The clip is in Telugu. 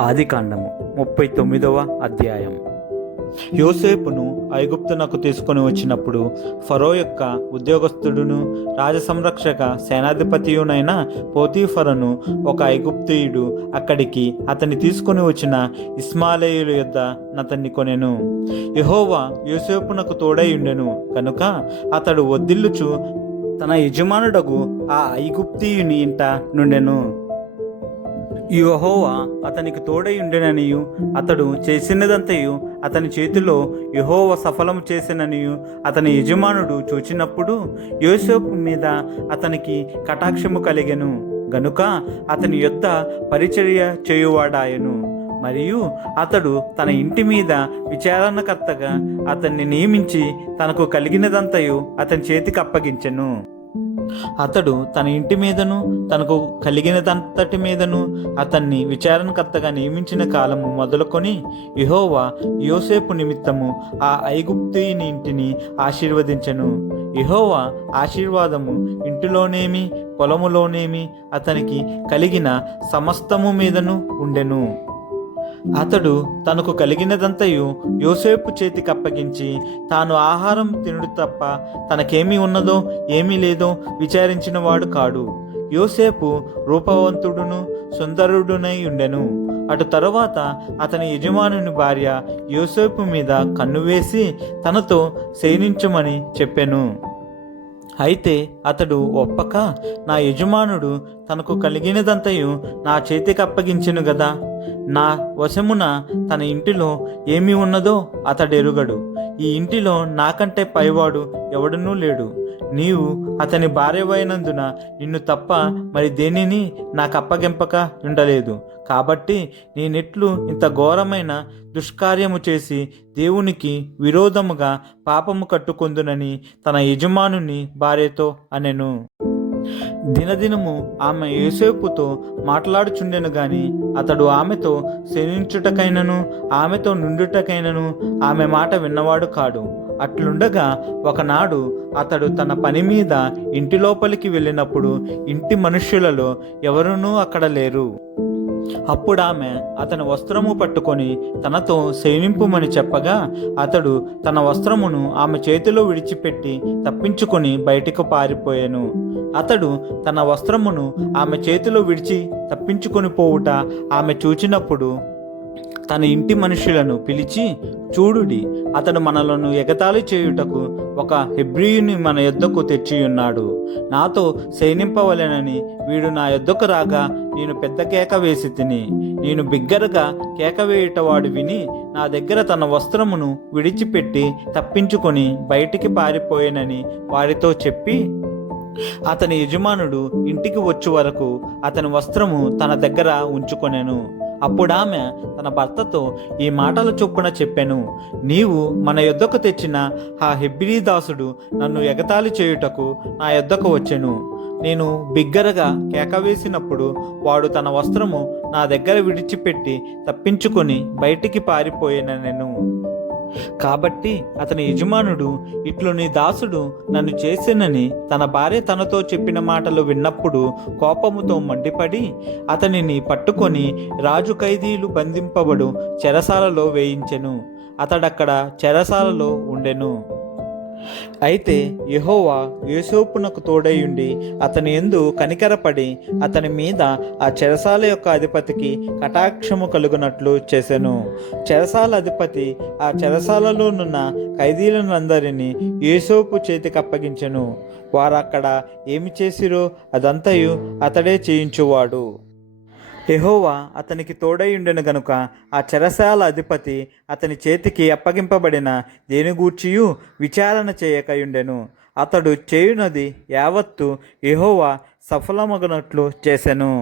ఆదికాండము ముప్పై తొమ్మిదవ అధ్యాయం. యోసేపును ఐగుప్తునకు తీసుకొని వచ్చినప్పుడు ఫరో యొక్క ఉద్యోగస్తుడును రాజసంరక్షక సేనాధిపతియునైన పోతీఫరను ఒక ఐగుప్తీయుడు అక్కడికి అతన్ని తీసుకొని వచ్చిన ఇస్మాలేయుల యొద్ద అతన్ని కొనెను. యహోవా యోసేపునకు తోడై ఉండెను కనుక అతడు వద్దిల్లుచు తన యజమానుడగు ఆ ఐగుప్తీయుని ఇంట నుండెను. యహోవా అతనికి తోడై ఉండెననియు అతడు చేసినదంతయు అతని చేతిలో యెహోవా సఫలం చేసిననియు అతని యజమానుడు చూచినప్పుడు యోసేపు మీద అతనికి కటాక్షము కలిగెను. గనుక అతని యొద్ద పరిచర్య చేయువాడాయను. మరియు అతడు తన ఇంటి మీద విచారణకర్తగా అతన్ని నియమించి తనకు కలిగినదంతయు అతని చేతికి అప్పగించెను. అతడు తన ఇంటి మీదను తనకు కలిగినదంతటి మీదను అతన్ని విచారణకర్తగా నియమించిన కాలము మొదలుకొని యహోవా యోసేపు నిమిత్తము ఆ ఐగుప్తిని ఇంటిని ఆశీర్వదించెను. యహోవా ఆశీర్వాదము ఇంటిలోనేమి పొలములోనేమి అతనికి కలిగిన సమస్తము మీదను ఉండెను. అతడు తనకు కలిగినదంతయు యోసేపు చేతికి అప్పగించి తాను ఆహారం తినుడు తప్ప తనకేమీ ఉన్నదో ఏమీ లేదో విచారించిన వాడు కాడు. యోసేపు రూపవంతుడును సుందరుడునై ఉండెను. అటు తరువాత అతని యజమానుని భార్య యోసేపు మీద కన్ను వేసి తనతో శయనించమని చెప్పెను. అయితే అతడు ఒప్పక నా యజమానుడు తనకు కలిగినదంతయు నా చేతికి అప్పగించెను గదా. నా వశమున తన ఇంటిలో ఏమి ఉన్నదో అతడెరుగడు. ఈ ఇంటిలో నాకంటే పైవాడు ఎవడనూ లేడు. నీవు అతని భార్యవైనందున నిన్ను తప్ప మరి దేనిని నాకు అప్పగింపక ఉండలేదు. కాబట్టి నేనెట్లు ఇంత ఘోరమైన దుష్కార్యము చేసి దేవునికి విరోధముగా పాపము కట్టుకొందునని తన యజమానుని భార్యతో అనెను. దినదినము ఆమె ఏసేపుతో మాట్లాడుచుండెను గాని అతడు ఆమెతో శనించుటకైనను ఆమెతో నుండుటకైనను ఆమె మాట విన్నవాడు కాడు. అట్లుండగా ఒకనాడు అతడు తన పని మీద ఇంటి లోపలికి వెళ్ళినప్పుడు ఇంటి మనుష్యులలో ఎవరునూ అక్కడ లేరు. అప్పుడు ఆమె అతని వస్త్రము పట్టుకొని తనతో సేవింపుమని చెప్పగా అతడు తన వస్త్రమును ఆమె చేతిలో విడిచిపెట్టి తప్పించుకొని బయటకు పారిపోయాను. అతడు తన వస్త్రమును ఆమె చేతిలో విడిచి తప్పించుకొని పోవుట ఆమె చూచినప్పుడు తన ఇంటి మనుషులను పిలిచి చూడుడి అతడు మనలను ఎగతాళి చేయుటకు ఒక హెబ్రియుని మన యొద్దకు తెచ్చియున్నాడు. నాతో శయనింపవలెనని వీడు నా యొద్దకు రాగా నేను పెద్ద కేక వేసి తిని నేను బిగ్గరగా కేక వేయుటవాడు విని నా దగ్గర తన వస్త్రమును విడిచిపెట్టి తప్పించుకొని బయటికి పారిపోయానని వారితో చెప్పి అతని యజమానుడు ఇంటికి వచ్చే వరకు అతని వస్త్రము తన దగ్గర ఉంచుకొనెను. అప్పుడు ఆమె తన భర్తతో ఈ మాటలు చొప్పున చెప్పాను నీవు మన యొద్దకు తెచ్చిన ఆ హెబ్రీ దాసుడు నన్ను ఎగతాళి చేయుటకు నా యొద్దకు వచ్చెను. నేను బిగ్గరగా కేకవేసినప్పుడు వాడు తన వస్త్రము నా దగ్గర విడిచిపెట్టి తప్పించుకొని బయటికి పారిపోయిన నేను కాబట్టి అతని యజమానుడు ఇట్లు నీ దాసుడు నన్ను చేసినని తన భార్య తనతో చెప్పిన మాటలు విన్నప్పుడు కోపముతో మండిపడి అతనిని పట్టుకొని రాజు ఖైదీలు బంధింపబడు చెరసాలలో వేయించెను. అతడక్కడ చెరసాలలో ఉండెను. అయితే యెహోవా యోసేపునకు తోడైయుండి అతని ఎందు కనికరపడి అతని మీద ఆ చెరసాల యొక్క అధిపతికి కటాక్షము కలుగునట్లు చేసెను. చెరసాల అధిపతి ఆ చెరసాలలోనున్న ఖైదీలందరినీ యోసేపు చేతికి అప్పగించెను. వారు అక్కడ ఏమి చేసిరో అదంతయు అతడే చేయించువాడు. ఎహోవా అతనికి తోడైయుండెను గనుక ఆ చెరసాల అధిపతి అతని చేతికి అప్పగింపబడిన దేనిగూర్చియు విచారణ చేయకయుండెను. అతడు చేయునది యావత్తు ఎహోవా సఫలమగునట్లు చేసెను.